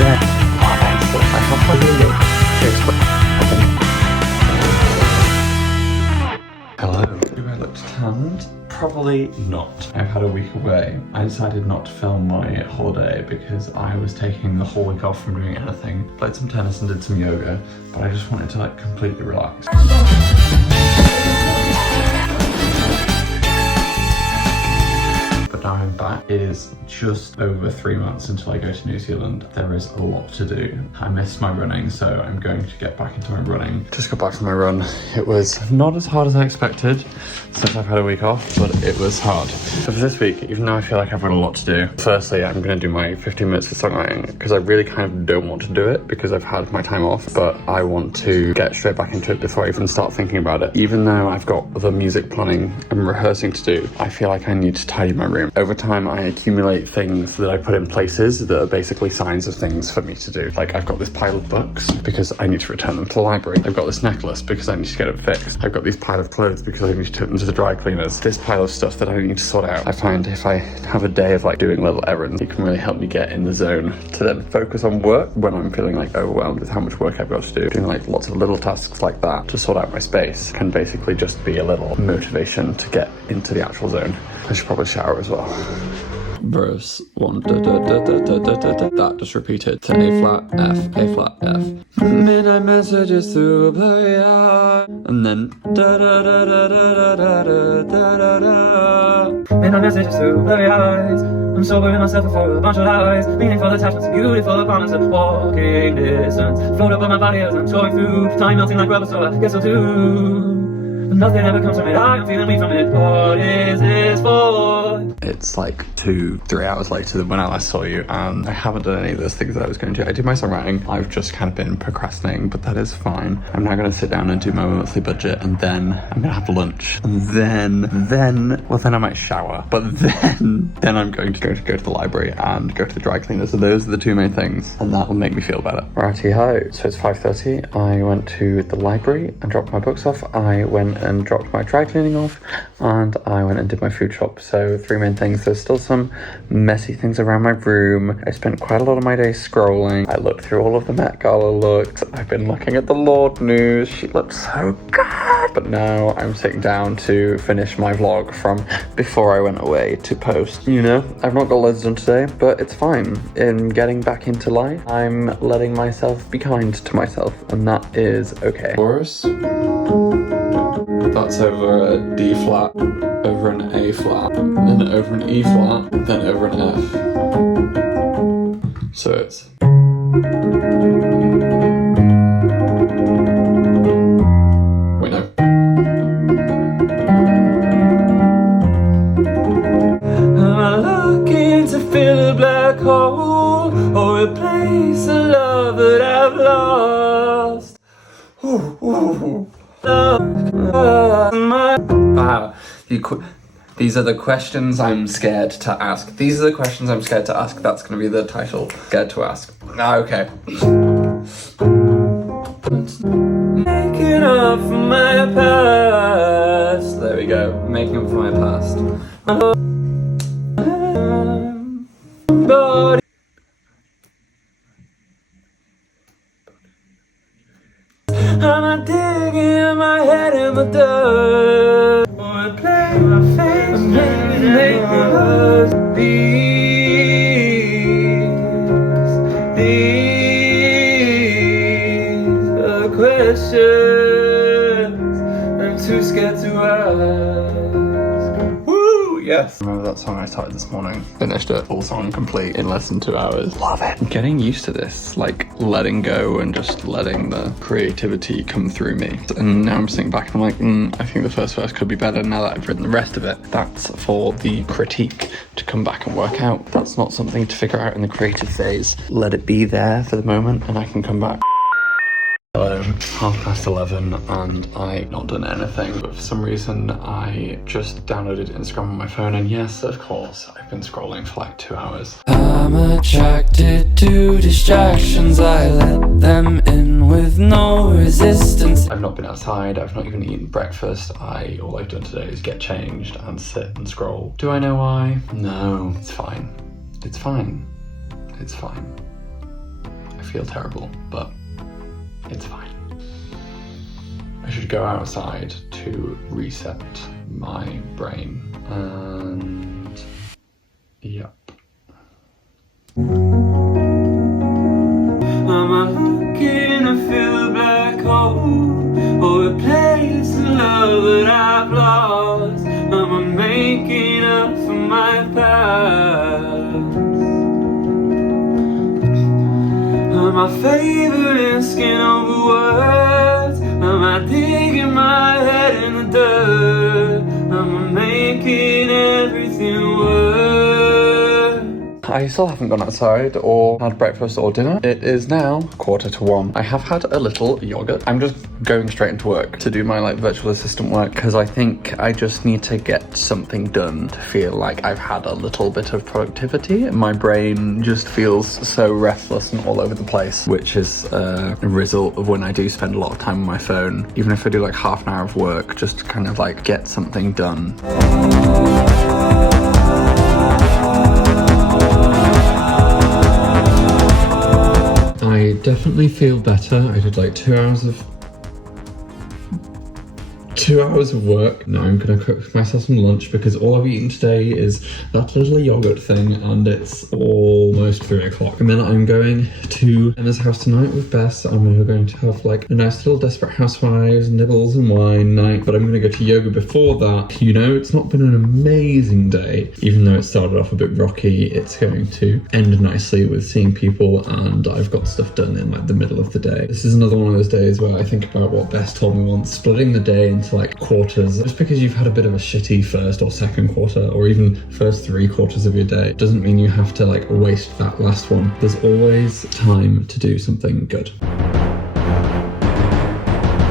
then I have my video to explain. Hello. Do I look tanned? Probably not. I've had a week away. I decided not to film my holiday because I was taking the whole week off from doing anything. Played some tennis and did some yoga, but I just wanted to like completely relax. But now I'm back. It is just over 3 months until I go to New Zealand. There is a lot to do. I missed my running, so I'm going to get back into my running. Just got back from my run. It was not as hard as I expected since I've had a week off, but it was hard. So for this week, even though I feel like I've got a lot to do, firstly, I'm going to do my 15 minutes of songwriting because I really kind of don't want to do it because I've had my time off, but I want to get straight back into it before I even start thinking about it. Even though I've got other music planning and rehearsing to do, I feel like I need to tidy my room. Over time, I accumulate things that I put in places that are basically signs of things for me to do. Like I've got this pile of books because I need to return them to the library. I've got this necklace because I need to get it fixed. I've got these pile of clothes because I need to take them to the dry cleaners. This pile of stuff that I need to sort out. I find if I have a day of like doing little errands, it can really help me get in the zone to then focus on work when I'm feeling like overwhelmed with how much work I've got to do. Doing like lots of little tasks like that to sort out my space can basically just be a little motivation to get into the actual zone. I should probably shower as well. Verse 1, that just repeated to A flat, F, A flat, F. Midnight messages through a blurry eye, and then midnight messages through blurry eyes. I'm sobering myself for a bunch of lies, meaningful attachments, beautiful promises, walking distance. Float up on my body as I'm soaring through, time melting like rubber, so I guess so too. But nothing ever comes from it, I'm feeling weak from it. What is this for? It's like 2-3 hours later than when I last saw you, and I haven't done any of those things that I was going to. I did my songwriting. I've just kind of been procrastinating, but that is fine. I'm now going to sit down and do my monthly budget, and then I'm going to have lunch. And then I might shower. But then I'm going to go to the library and go to the dry cleaner. So those are the two main things, and that will make me feel better. Righty ho. So it's 5:30. I went to the library and dropped my books off. I went and dropped my dry cleaning off, and I went and did my food shop. So 3 main things. There's still some messy things around my room. I spent quite a lot of my day scrolling. I looked through all of the Met Gala looks. I've been looking at the Lord news. She looks so good. But now I'm sitting down to finish my vlog from before I went away to post. You know, I've not got loads done today, but it's fine. In getting back into life, I'm letting myself be kind to myself, and that is okay. Chorus. That's over a D flat, over an A flat, then over an E flat, then over an F. So it's... Wait, no. Am I looking to fill a black hole, or replace a love that I've lost? Ooh, ooh. These are the questions I'm scared to ask. These are the questions I'm scared to ask. That's going to be the title. Scared to ask. Okay. Making up for my past. There we go. Making up for my past. I'm digging my head in the dirt. Or play my face and make me hurt. These are the questions I'm too scared to ask. Woo! Yes. Remember that song I started this morning? Finished it, full song complete in less than 2 hours. Love it. I'm getting used to this, like letting go and just letting the creativity come through me. And now I'm sitting back and I'm like, I think the first verse could be better now that I've written the rest of it. That's for the critique to come back and work out. That's not something to figure out in the creative phase. Let it be there for the moment and I can come back. Hello, 11:30 and I've not done anything, but for some reason I just downloaded Instagram on my phone, and yes, of course, I've been scrolling for like 2 hours. I'm attracted to distractions, I let them in with no resistance. I've not been outside, I've not even eaten breakfast. All I've done today is get changed and sit and scroll. Do I know why? No, it's fine. It's fine. It's fine. I feel terrible, but it's fine. I should go outside to reset my brain, and yep. Am I looking to fill a black hole, or replace the love that I've lost? Am I making up for my past? Am I favoring skin over words? Am I digging my head in the dirt? Am I making everything worse? I still haven't gone outside or had breakfast or dinner. It is now 1:45. I have had a little yogurt. I'm just going straight into work to do my virtual assistant work because I think I just need to get something done to feel like I've had a little bit of productivity. My brain just feels so restless and all over the place, which is a result of when I do spend a lot of time on my phone. Even if I do half an hour of work, just to kind of get something done. I definitely feel better. I did 2 hours of work. Now I'm gonna cook myself some lunch because all I've eaten today is that little yogurt thing, and it's almost 3 o'clock. And then I'm going to Emma's house tonight with Bess, and we're going to have a nice little Desperate Housewives, nibbles and wine night, but I'm gonna go to yoga before that. It's not been an amazing day. Even though it started off a bit rocky, it's going to end nicely with seeing people, and I've got stuff done in the middle of the day. This is another one of those days where I think about what Bess told me once, splitting the day into quarters. Just because you've had a bit of a shitty first or second quarter, or even first 3 quarters of your day, doesn't mean you have to waste that last one. There's always time to do something good.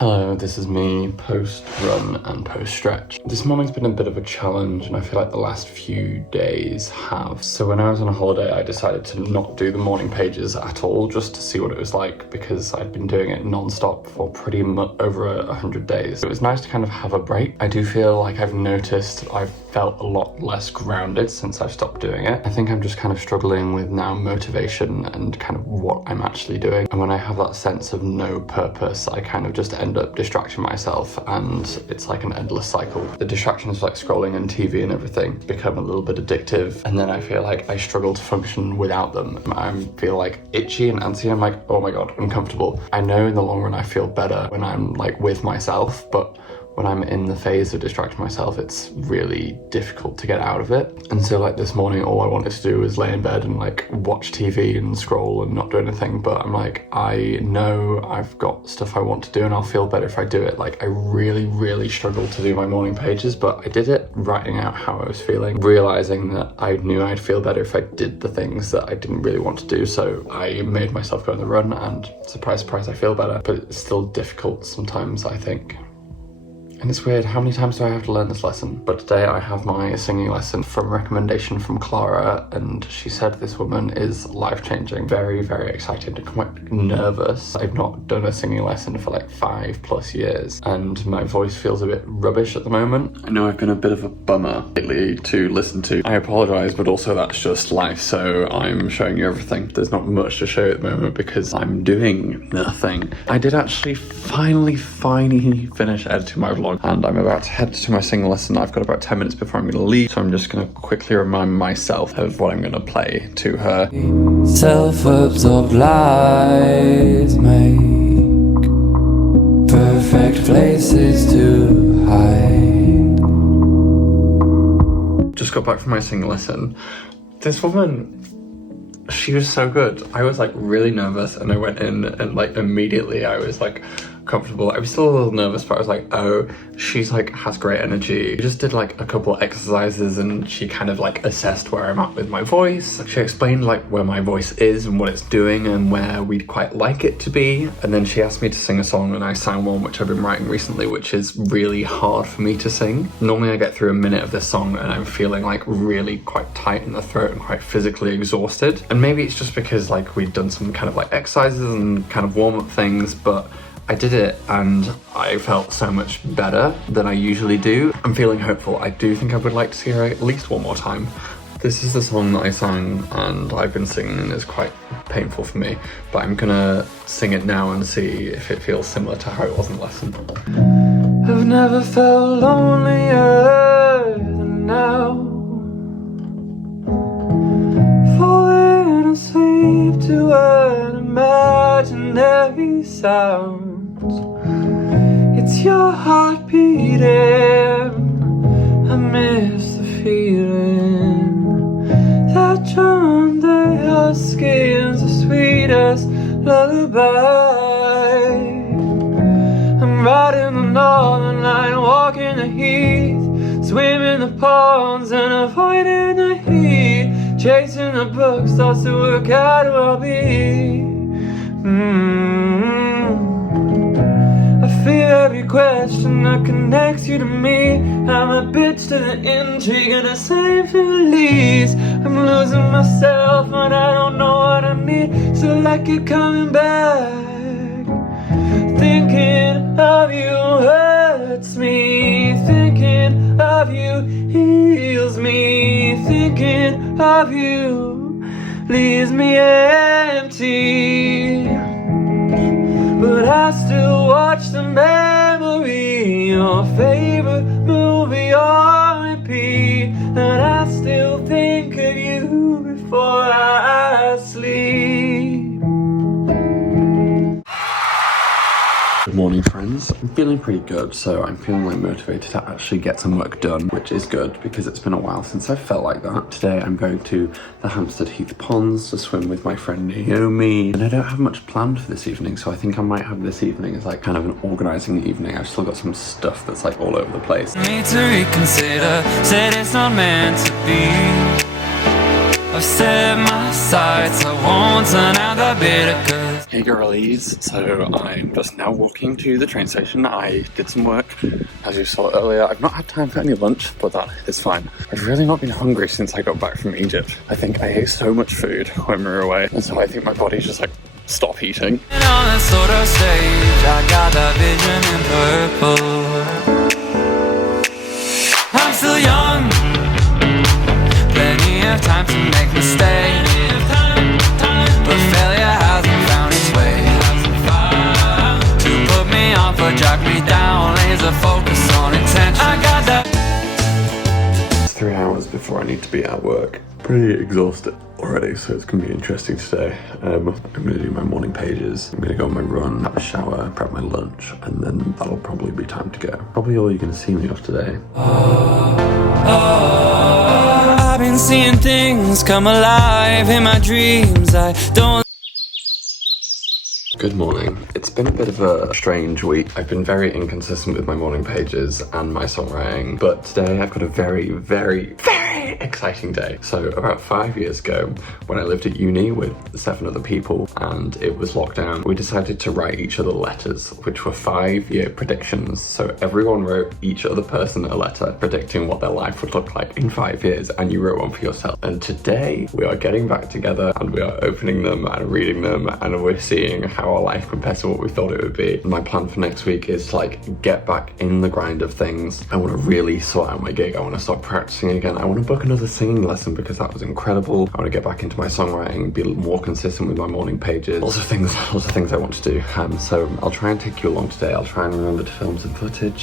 Hello, this is me post-run and post-stretch. This morning's been a bit of a challenge, and I feel like the last few days have. So when I was on a holiday, I decided to not do the morning pages at all, just to see what it was like, because I'd been doing it non-stop for pretty much over 100 days. It was nice to kind of have a break. I do feel like I've noticed I've felt a lot less grounded since I've stopped doing it. I think I'm just kind of struggling with now motivation and kind of what I'm actually doing. And when I have that sense of no purpose, I kind of just end up distracting myself, and it's an endless cycle. The distractions scrolling and TV and everything become a little bit addictive, and then I feel like I struggle to function without them. I feel itchy and antsy. I'm oh my god, uncomfortable. I know in the long run I feel better when I'm with myself, but when I'm in the phase of distracting myself, it's really difficult to get out of it. And so this morning, all I wanted to do was lay in bed and watch TV and scroll and not do anything. But I'm I know I've got stuff I want to do, and I'll feel better if I do it. I really, really struggled to do my morning pages, but I did it, writing out how I was feeling, realizing that I knew I'd feel better if I did the things that I didn't really want to do. So I made myself go on the run, and surprise, surprise, I feel better. But it's still difficult sometimes, I think. And it's weird, how many times do I have to learn this lesson? But today I have my singing lesson from recommendation from Clara, and she said this woman is life-changing. Very, very excited and quite nervous. I've not done a singing lesson for 5+ years, and my voice feels a bit rubbish at the moment. I know I've been a bit of a bummer lately to listen to. I apologise, but also that's just life, so I'm showing you everything. There's not much to show at the moment because I'm doing nothing. I did actually finally finish editing my vlog, and I'm about to head to my singing lesson. I've got about 10 minutes before I'm going to leave, so I'm just going to quickly remind myself of what I'm going to play to her. Self-absorbed lies make perfect places to hide. Just got back from my singing lesson. This woman, she was so good. I was really nervous, and I went in and immediately I was comfortable. I was still a little nervous, but I was oh, she's has great energy. We just did a couple exercises, and she kind of assessed where I'm at with my voice. She explained where my voice is and what it's doing and where we'd quite like it to be. And then she asked me to sing a song, and I sang one which I've been writing recently, which is really hard for me to sing. Normally I get through a minute of this song and I'm feeling really quite tight in the throat and quite physically exhausted. And maybe it's just because we'd done some kind of exercises and kind of warm-up things, but I did it and I felt so much better than I usually do. I'm feeling hopeful. I do think I would like to see her at least one more time. This is the song that I sang and I've been singing and it's quite painful for me, but I'm gonna sing it now and see if it feels similar to how it was in the lesson. I've never felt lonelier than now, falling asleep to an imaginary sound. It's your heart beating, I miss the feeling that under your skin's the sweetest lullaby. I'm riding the northern line, walking the heath, swimming the ponds and avoiding the heat, chasing the brook starts to work out who I'll be. I fear every question that connects you to me. I'm a bitch to the intrigue and the same release. I'm losing myself and I don't know what I need, so like you're coming back. Thinking of you hurts me, thinking of you heals me, thinking of you leaves me empty. But I still watch the memory, your favorite movie on repeat, and I still think of you before I sleep. Good morning, friends. I'm feeling pretty good, so I'm feeling like motivated to actually get some work done, which is good because it's been a while since I felt like that. Today I'm going to the Hampstead Heath Ponds to swim with my friend Naomi, and I don't have much planned for this evening, so I think I might have this evening as like kind of an organising evening. I've still got some stuff that's like all over the place. Need to reconsider, said it's not meant to be. I've set my sights, I won't turn out that bitter cause. Hey girlies, so I'm just now walking to the train station. I did some work, as you saw earlier. I've not had time for any lunch, but that is fine. I've really not been hungry since I got back from Egypt. I think I ate so much food when we were away, and so I think my body's just like, stop eating. And on that sort of stage, I got that vision in purple. I'm still young, plenty of time to make mistakes, but failure hasn't found its way to put me off or drag me down. Laser focus on intention. I got that. It's 3 hours before I need to be at work. Pretty exhausted already, so it's gonna be interesting today. I'm gonna do my morning pages, I'm gonna go on my run, have a shower, prep my lunch, and then that'll probably be time to go. Probably all you're gonna see me of today. I've been seeing things come alive in my dreams. I don't. Good morning. It's been a bit of a strange week. I've been very inconsistent with my morning pages and my songwriting, but today I've got a very, very, very exciting day. So about 5 years ago, when I lived at uni with 7 other people and it was lockdown, we decided to write each other letters, which were 5-year predictions. So everyone wrote each other person a letter predicting what their life would look like in 5 years, and you wrote one for yourself. And today we are getting back together and we are opening them and reading them, and we're seeing how our life compares to what we thought it would be. My plan for next week is to like get back in the grind of things. I want to really sort out my gig. I want to start practicing again. I want to book another singing lesson because that was incredible. I want to get back into my songwriting, be more consistent with my morning pages. Lots of things I want to do. So I'll try and take you along today. I'll try and remember to film some footage.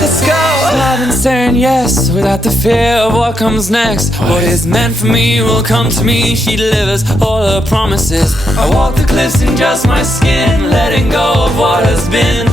Let's go! I've been saying yes without the fear of what comes next. What is meant for me will come to me. She delivers all her promises. I walk the cliffs in just my skin, letting go of what has been.